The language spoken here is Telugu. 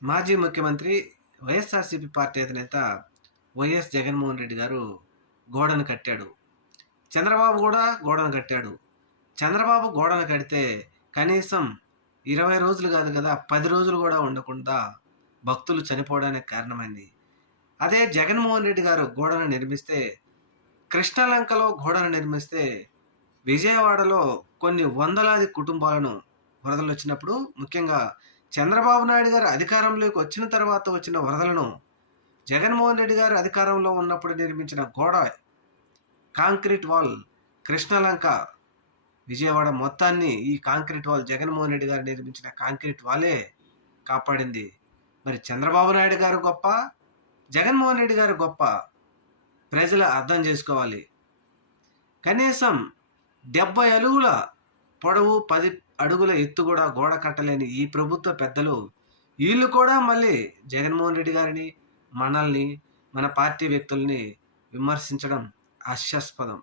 మాజీ ముఖ్యమంత్రి వైఎస్ఆర్సీపీ పార్టీ అధినేత వైఎస్ జగన్మోహన్ రెడ్డి గారు గోడను కట్టాడు. చంద్రబాబు కూడా గోడను కట్టాడు. చంద్రబాబు గోడను కడితే కనీసం 20 రోజులు కాదు కదా, 10 రోజులు కూడా ఉండకుండా భక్తులు చనిపోవడానికి కారణమైంది. అదే జగన్మోహన్ రెడ్డి గారు గోడను నిర్మిస్తే, కృష్ణలంకలో గోడను నిర్మిస్తే, విజయవాడలో కొన్ని వందలాది కుటుంబాలను వరదలు వచ్చినప్పుడు, ముఖ్యంగా చంద్రబాబు నాయుడు గారు అధికారంలోకి వచ్చిన తర్వాత వచ్చిన వరదలను జగన్మోహన్ రెడ్డి గారు అధికారంలో ఉన్నప్పుడు నిర్మించిన గోడ, కాంక్రీట్ వాల్, కృష్ణలంక, విజయవాడ మొత్తాన్ని ఈ కాంక్రీట్ వాల్, జగన్మోహన్ రెడ్డి గారు నిర్మించిన కాంక్రీట్ వాలే కాపాడింది. మరి చంద్రబాబు నాయుడు గారు గొప్ప, జగన్మోహన్ రెడ్డి గారు గొప్ప, ప్రజలు అర్థం చేసుకోవాలి. కనీసం 70 అడుగుల పొడవు, 10 అడుగుల ఎత్తు కూడా గోడ కట్టలేని ఈ ప్రభుత్వ పెద్దలు, వీళ్ళు కూడా మళ్ళీ జగన్మోహన్ రెడ్డి గారిని, మనల్ని, మన పార్టీ వ్యక్తుల్ని విమర్శించడం హాస్యాస్పదం.